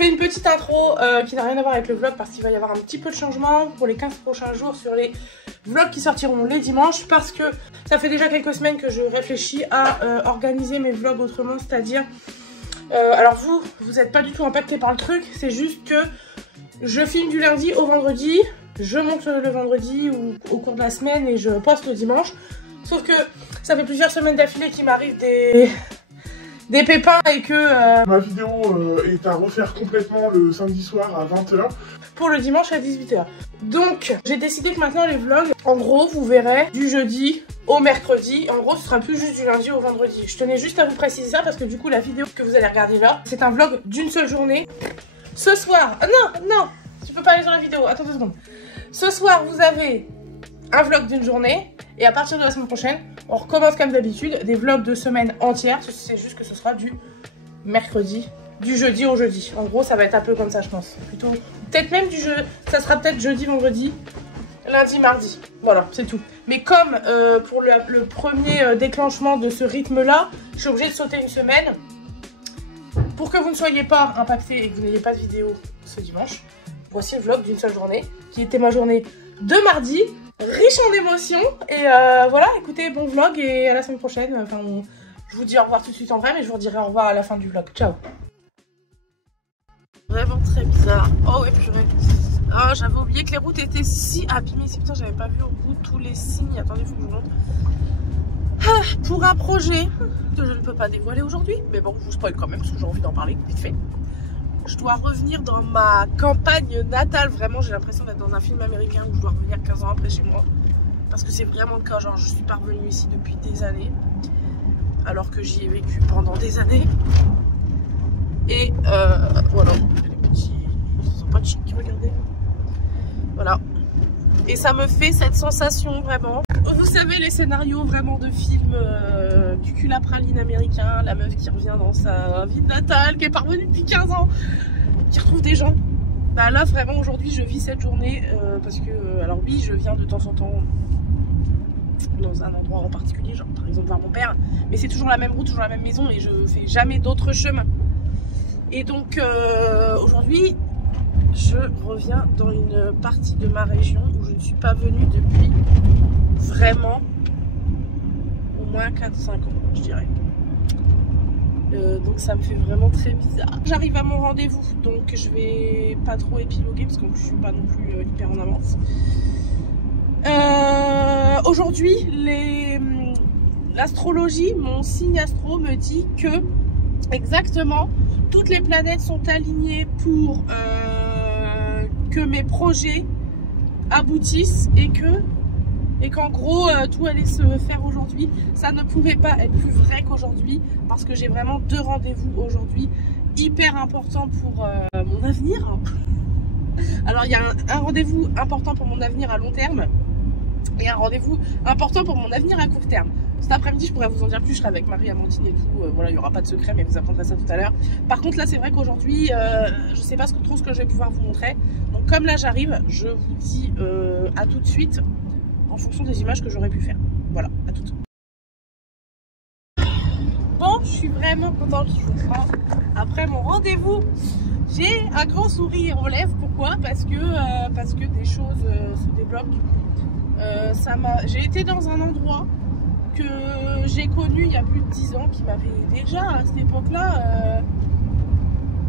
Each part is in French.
fais une petite intro qui n'a rien à voir avec le vlog parce qu'il va y avoir un petit peu de changement pour les 15 prochains jours sur les vlogs qui sortiront les dimanches, parce que ça fait déjà quelques semaines que je réfléchis à organiser mes vlogs autrement, c'est-à-dire alors vous n'êtes pas du tout impacté par le truc, c'est juste que je filme du lundi au vendredi, je monte le vendredi ou au cours de la semaine et je poste le dimanche. Sauf que ça fait plusieurs semaines d'affilée qu'il m'arrive des pépins et que ma vidéo est à refaire complètement le samedi soir à 20 h pour le dimanche à 18 h. Donc j'ai décidé que maintenant les vlogs, en gros vous verrez du jeudi au mercredi. En gros ce sera plus juste du lundi au vendredi. Je tenais juste à vous préciser ça parce que du coup la vidéo que vous allez regarder là, c'est un vlog d'une seule journée. Ce soir, non, tu peux pas aller sur la vidéo, attends 2 secondes. Ce soir vous avez un vlog d'une journée et à partir de la semaine prochaine on recommence comme d'habitude des vlogs de semaine entière. C'est juste que ce sera du mercredi, du jeudi au jeudi. En gros ça va être un peu comme ça je pense. Plutôt peut-être même du jeu, ça sera peut-être jeudi, vendredi, lundi, mardi. Voilà, c'est tout. Mais comme pour le premier déclenchement de ce rythme là, je suis obligée de sauter une semaine. Pour que vous ne soyez pas impacté et que vous n'ayez pas de vidéo ce dimanche, voici le vlog d'une seule journée, qui était ma journée de mardi, riche en émotions. Et voilà, écoutez, bon vlog et à la semaine prochaine. Enfin, je vous dis au revoir tout de suite en vrai, mais je vous dirai au revoir à la fin du vlog. Ciao. Vraiment très bizarre. Oh ouais, purée. Oh, j'avais oublié que les routes étaient si abîmées. C'est putain, j'avais pas vu au bout tous les signes. Attendez, faut que je vous montre. Pour un projet que je ne peux pas dévoiler aujourd'hui, mais bon, je vous spoil quand même parce que j'ai envie d'en parler vite fait. Je dois revenir dans ma campagne natale. Vraiment, j'ai l'impression d'être dans un film américain où je dois revenir 15 ans après chez moi. Parce que c'est vraiment le cas. Genre, je suis pas revenue ici depuis des années, alors que j'y ai vécu pendant des années. Et voilà, les petits, ils sont pas chics, regardez. Voilà. Et ça me fait cette sensation vraiment. Vous savez, les scénarios vraiment de films du cul à praline américain, la meuf qui revient dans sa ville natale, qui est pas revenue depuis 15 ans, qui retrouve des gens. Bah là vraiment aujourd'hui je vis cette journée parce que, alors oui, je viens de temps en temps dans un endroit en particulier, genre par exemple voir mon père, mais c'est toujours la même route, toujours la même maison et je fais jamais d'autres chemins. Et donc aujourd'hui je reviens dans une partie de ma région où je ne suis pas venue depuis vraiment au moins 4-5 ans, je dirais. Donc ça me fait vraiment très bizarre. J'arrive à mon rendez-vous, donc je vais pas trop épiloguer parce que je suis pas non plus hyper en avance. Aujourd'hui, l'astrologie, mon signe astro me dit que exactement toutes les planètes sont alignées pour que mes projets aboutissent et qu'en gros tout allait se faire aujourd'hui. Ça ne pouvait pas être plus vrai qu'aujourd'hui parce que j'ai vraiment 2 rendez-vous aujourd'hui hyper importants pour mon avenir. Alors il y a un rendez-vous important pour mon avenir à long terme et un rendez-vous important pour mon avenir à court terme. Cet après-midi je pourrais vous en dire plus, je serai avec Marie, Amandine et tout, voilà, il n'y aura pas de secret mais vous apprendrez ça tout à l'heure. Par contre là c'est vrai qu'aujourd'hui je sais pas trop ce que je vais pouvoir vous montrer, donc comme là j'arrive, je vous dis à tout de suite en fonction des images que j'aurais pu faire. Voilà, à tout. Bon, je suis vraiment contente, je vous prends. Après mon rendez-vous, j'ai un grand sourire aux lèvres. Pourquoi? Parce que des choses se débloquent. J'ai été dans un endroit que j'ai connu il y a plus de 10 ans, qui m'avait déjà à cette époque-là.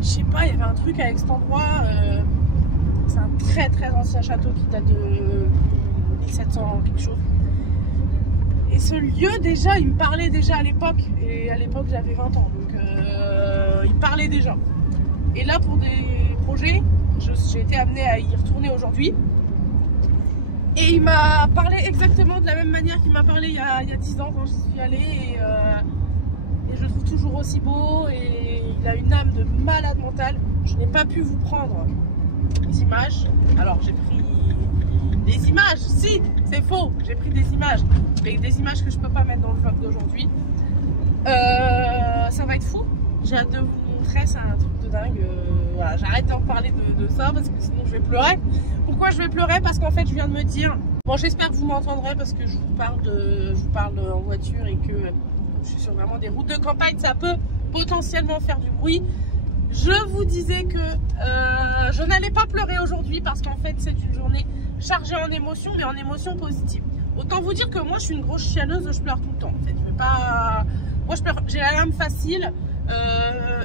Je sais pas, il y avait un truc avec cet endroit. C'est un très très ancien château qui date de 1700 quelque chose. Et ce lieu déjà, il me parlait déjà à l'époque. Et à l'époque j'avais 20 ans. Donc il me parlait déjà. Et là pour des projets, j'ai été amenée à y retourner aujourd'hui. Et il m'a parlé exactement de la même manière qu'il m'a parlé il y a 10 ans quand j'y suis allée. Et je le trouve toujours aussi beau. Et il a une âme de malade mental. Je n'ai pas pu vous prendre des images. Alors j'ai pris des images, si, c'est faux, j'ai pris des images, mais des images que je peux pas mettre dans le vlog d'aujourd'hui. Ça va être fou, j'ai hâte de vous montrer, c'est un truc de dingue. Voilà, j'arrête d'en parler de ça parce que sinon je vais pleurer. Pourquoi je vais pleurer? Parce qu'en fait je viens de me dire, bon j'espère que vous m'entendrez parce que je vous parle en voiture et que je suis sur vraiment des routes de campagne, ça peut potentiellement faire du bruit. je vous disais que je n'allais pas pleurer aujourd'hui parce qu'en fait c'est une journée chargée en émotions, mais en émotions positives. Autant vous dire que moi je suis une grosse chialeuse, je pleure tout le temps en fait. Je vais pas... Moi je pleure, j'ai la larme facile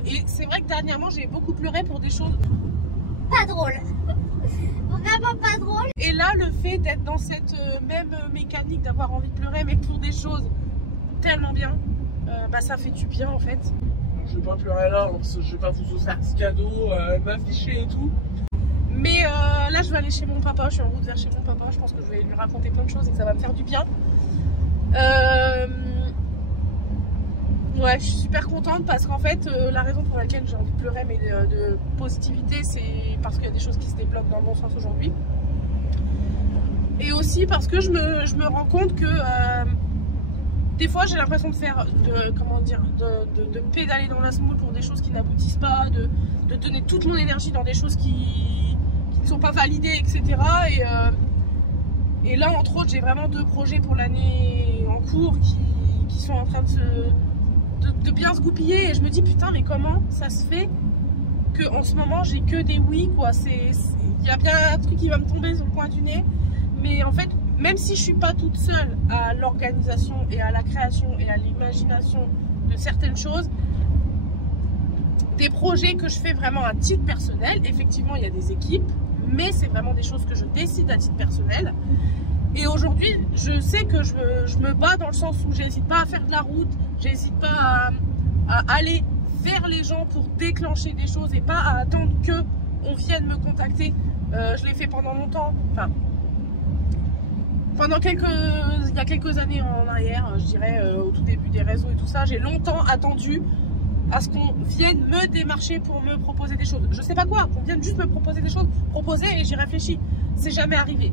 et c'est vrai que dernièrement j'ai beaucoup pleuré pour des choses pas drôles. Vraiment pas drôle. Et là, le fait d'être dans cette même mécanique, d'avoir envie de pleurer, mais pour des choses tellement bien, bah ça fait du bien en fait. Je vais pas pleurer là, parce que je vais pas vous offrir ce cadeau, m'afficher et tout. Mais là, je vais aller chez mon papa, je suis en route vers chez mon papa, je pense que je vais lui raconter plein de choses et que ça va me faire du bien. Ouais, je suis super contente parce qu'en fait, la raison pour laquelle j'ai envie de pleurer, mais de positivité, c'est parce qu'il y a des choses qui se débloquent dans le bon sens aujourd'hui. Et aussi parce que je me rends compte que des fois, j'ai l'impression de faire, de pédaler dans la semoule pour des choses qui n'aboutissent pas, de donner toute mon énergie dans des choses qui ne sont pas validées, etc. Et là, entre autres, j'ai vraiment 2 projets pour l'année en cours qui sont en train de bien se goupiller et je me dis putain mais comment ça se fait que en ce moment j'ai que des oui quoi. Il y a bien un truc qui va me tomber sur le coin du nez, mais en fait même si je suis pas toute seule à l'organisation et à la création et à l'imagination de certaines choses, des projets que je fais vraiment à titre personnel, effectivement il y a des équipes, mais c'est vraiment des choses que je décide à titre personnel. Et aujourd'hui, je sais que je me bats dans le sens où j'hésite pas à faire de la route, j'hésite pas à aller vers les gens pour déclencher des choses et pas à attendre qu'on vienne me contacter. Je l'ai fait pendant longtemps, enfin, il y a quelques années en arrière, je dirais au tout début des réseaux et tout ça, j'ai longtemps attendu à ce qu'on vienne me démarcher pour me proposer des choses. Je sais pas quoi, qu'on vienne juste me proposer des choses, proposer et j'y réfléchis. C'est jamais arrivé.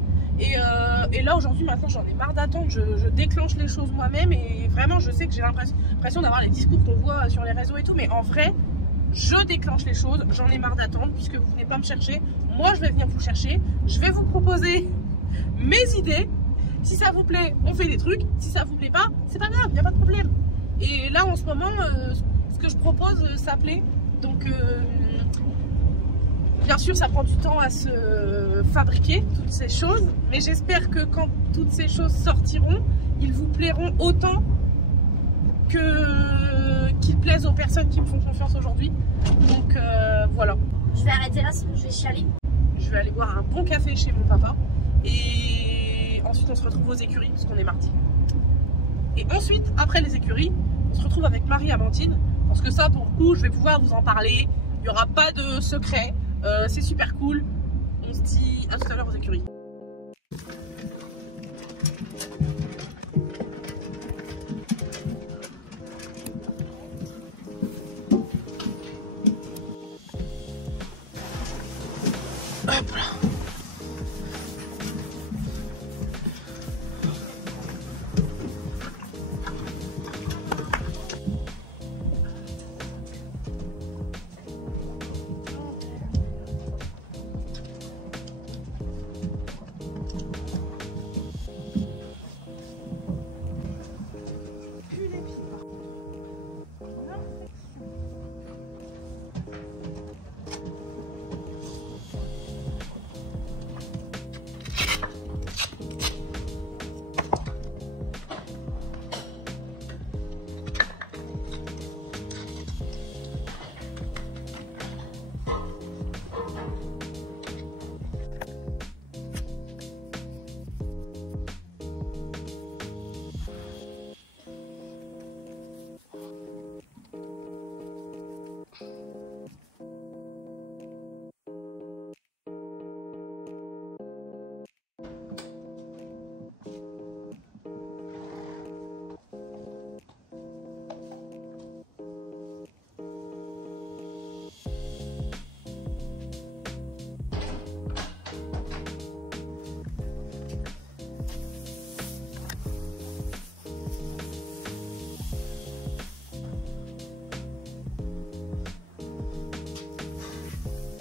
Et là aujourd'hui maintenant j'en ai marre d'attendre, je déclenche les choses moi-même et vraiment je sais que j'ai l'impression d'avoir les discours qu'on voit sur les réseaux et tout, mais en vrai je déclenche les choses, j'en ai marre d'attendre puisque vous venez pas me chercher, moi je vais venir vous chercher, je vais vous proposer mes idées, si ça vous plaît on fait des trucs, si ça vous plaît pas c'est pas grave, il n'y a pas de problème. Et là en ce moment ce que je propose ça plaît, donc bien sûr, ça prend du temps à se fabriquer, toutes ces choses, mais j'espère que quand toutes ces choses sortiront, ils vous plairont autant qu'ils plaisent aux personnes qui me font confiance aujourd'hui. Donc voilà. Je vais arrêter là, sinon je vais chialer. Je vais aller boire un bon café chez mon papa et ensuite on se retrouve aux écuries, parce qu'on est mardi. Et ensuite, après les écuries, on se retrouve avec Marie-Amandine, parce que ça, pour le coup, je vais pouvoir vous en parler, il n'y aura pas de secret. C'est super cool. On se dit à tout à l'heure aux écuries. Hop là.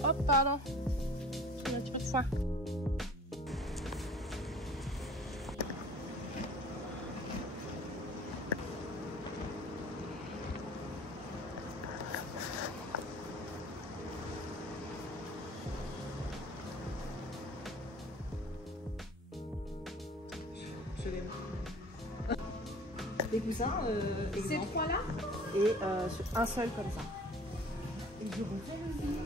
Hop, pardon. J'ai un petit peu de foin. Des coussins, Ces trois-là et sur un seul comme ça. Et je refais le vide.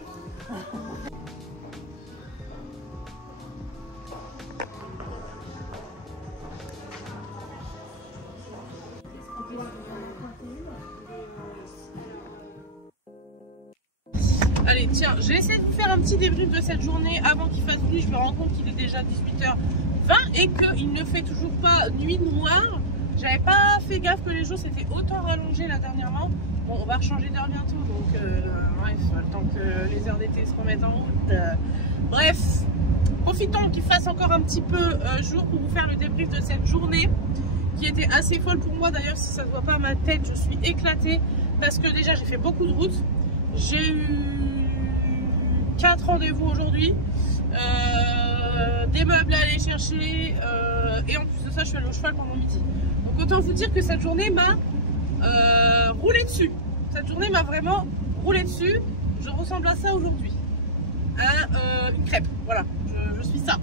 Allez, tiens, j'ai essayé de vous faire un petit débrief de cette journée avant qu'il fasse nuit. Je me rends compte qu'il est déjà 18h20 et qu'il ne fait toujours pas nuit noire. J'avais pas fait gaffe que les jours s'étaient autant rallongés là dernièrement. Bon, on va changer d'heure bientôt, donc bref, le temps que les heures d'été se remettent en route. Bref, profitons qu'il fasse encore un petit peu jour pour vous faire le débrief de cette journée qui était assez folle pour moi. D'ailleurs, si ça se voit pas à ma tête, je suis éclatée parce que déjà j'ai fait beaucoup de routes. J'ai eu 4 rendez-vous aujourd'hui, des meubles à aller chercher et en plus de ça je suis allée au cheval pendant midi. Donc autant vous dire que cette journée m'a roulé dessus. Cette journée m'a vraiment roulé dessus. Je ressemble à ça aujourd'hui. Une crêpe, voilà, je suis ça.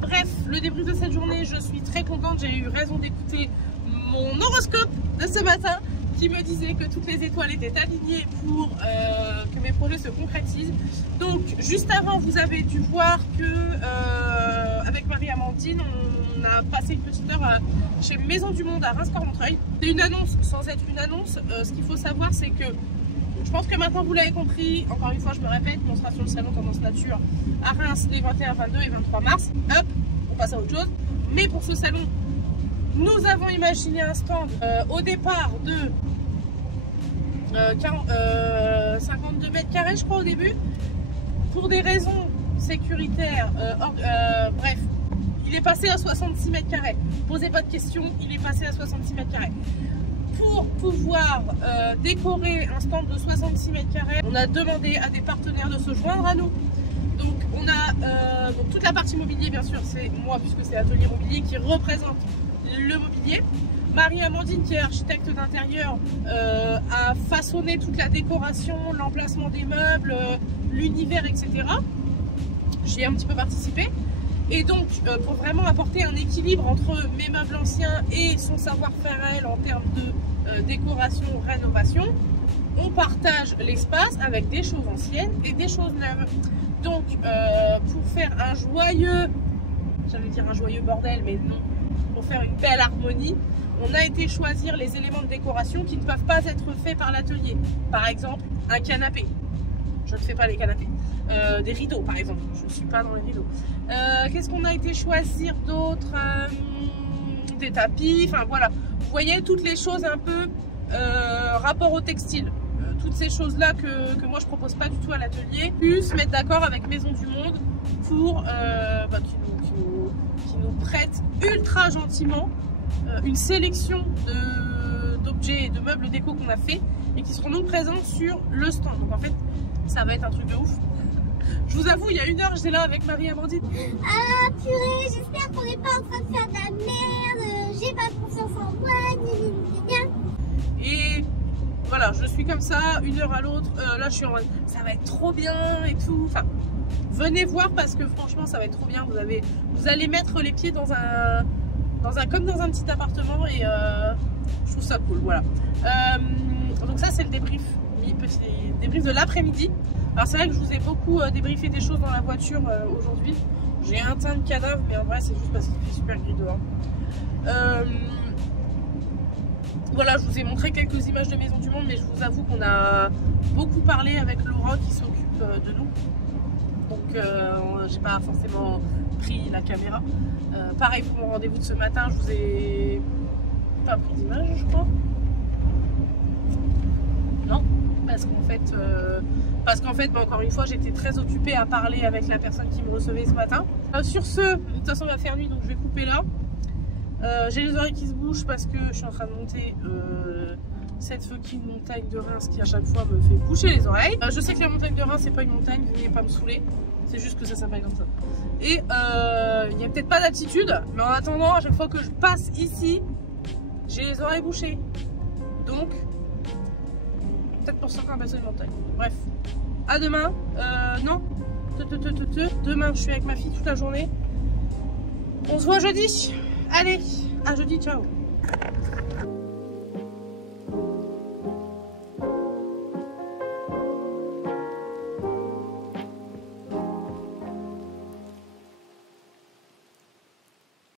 Bref, le débrief de cette journée, je suis très contente. J'ai eu raison d'écouter mon horoscope de ce matin qui me disait que toutes les étoiles étaient alignées pour que mes projets se concrétisent. Donc juste avant, vous avez dû voir que avec Marie-Amandine, on a passé une petite heure chez Maison du Monde à Reims-Cormontreuil. C'est une annonce sans être une annonce. Ce qu'il faut savoir, c'est que je pense que maintenant vous l'avez compris, encore une fois je me répète, on sera sur le salon Tendance Nature à Reims les 21, 22 et 23 mars. Hop, on passe à autre chose. Mais pour ce salon, nous avons imaginé un stand au départ de 52 mètres carrés je crois au début. Pour des raisons sécuritaires, bref, il est passé à 66 mètres carrés. Posez pas de questions, il est passé à 66 mètres carrés. Pour pouvoir décorer un stand de 66 mètres carrés, on a demandé à des partenaires de se joindre à nous. Donc on a donc toute la partie mobilier, bien sûr, c'est moi puisque c'est Atelier Mobilier qui représente le mobilier. Marie-Amandine, qui est architecte d'intérieur, a façonné toute la décoration, l'emplacement des meubles, l'univers, etc. J'y ai un petit peu participé. Et donc, pour vraiment apporter un équilibre entre mes meubles anciens et son savoir-faire à elle en termes de décoration, rénovation, on partage l'espace avec des choses anciennes et des choses neuves. Donc, pour faire un joyeux, j'allais dire un joyeux bordel, mais non, pour faire une belle harmonie, on a été choisir les éléments de décoration qui ne peuvent pas être faits par l'atelier. Par exemple, un canapé. Je ne fais pas les canapés. Des rideaux, par exemple. Je ne suis pas dans les rideaux. Qu'est-ce qu'on a été choisir d'autre? Des tapis. Enfin, voilà. Vous voyez, toutes les choses un peu rapport au textile. Toutes ces choses-là que moi, je propose pas du tout à l'atelier. Plus se mettre d'accord avec Maison du Monde pour qui nous prête ultra gentiment une sélection d'objets et de meubles déco qu'on a fait et qui seront donc présents sur le stand. Donc en fait, ça va être un truc de ouf. Je vous avoue, il y a une heure, j'étais là avec Marie-Amandine. Ah purée, j'espère qu'on n'est pas en train de faire de la merde. J'ai pas confiance en moi. Et voilà, je suis comme ça, une heure à l'autre. Là, je suis en mode, ça va être trop bien et tout. Enfin, venez voir parce que franchement, ça va être trop bien. Vous allez mettre les pieds comme dans un petit appartement et je trouve ça cool. Voilà. Donc ça, c'est le débrief. Petit débrief de l'après-midi. Alors c'est vrai que je vous ai beaucoup débriefé des choses dans la voiture aujourd'hui. J'ai un teint de cadavre, mais en vrai c'est juste parce qu'il fait super gris dehors. Voilà, je vous ai montré quelques images de Maison du Monde, mais je vous avoue qu'on a beaucoup parlé avec Laura qui s'occupe de nous. Donc j'ai pas forcément pris la caméra. Pareil pour mon rendez-vous de ce matin, je vous ai pas pris d'image, je crois. Non, parce qu'en fait, encore une fois, j'étais très occupée à parler avec la personne qui me recevait ce matin. Sur ce, de toute façon, il va faire nuit, donc je vais couper là. J'ai les oreilles qui se bougent parce que je suis en train de monter cette fucking montagne de Reims qui à chaque fois me fait boucher les oreilles. Je sais que la montagne de Reims, c'est pas une montagne, venez pas me saouler. C'est juste que ça s'appelle comme ça. Et il n'y a peut-être pas d'altitude, mais en attendant, à chaque fois que je passe ici, j'ai les oreilles bouchées. Donc, peut-être pour certains bateaux de montagne. Bref, à demain. Non, demain je suis avec ma fille toute la journée. On se voit jeudi. Allez, à jeudi, ciao.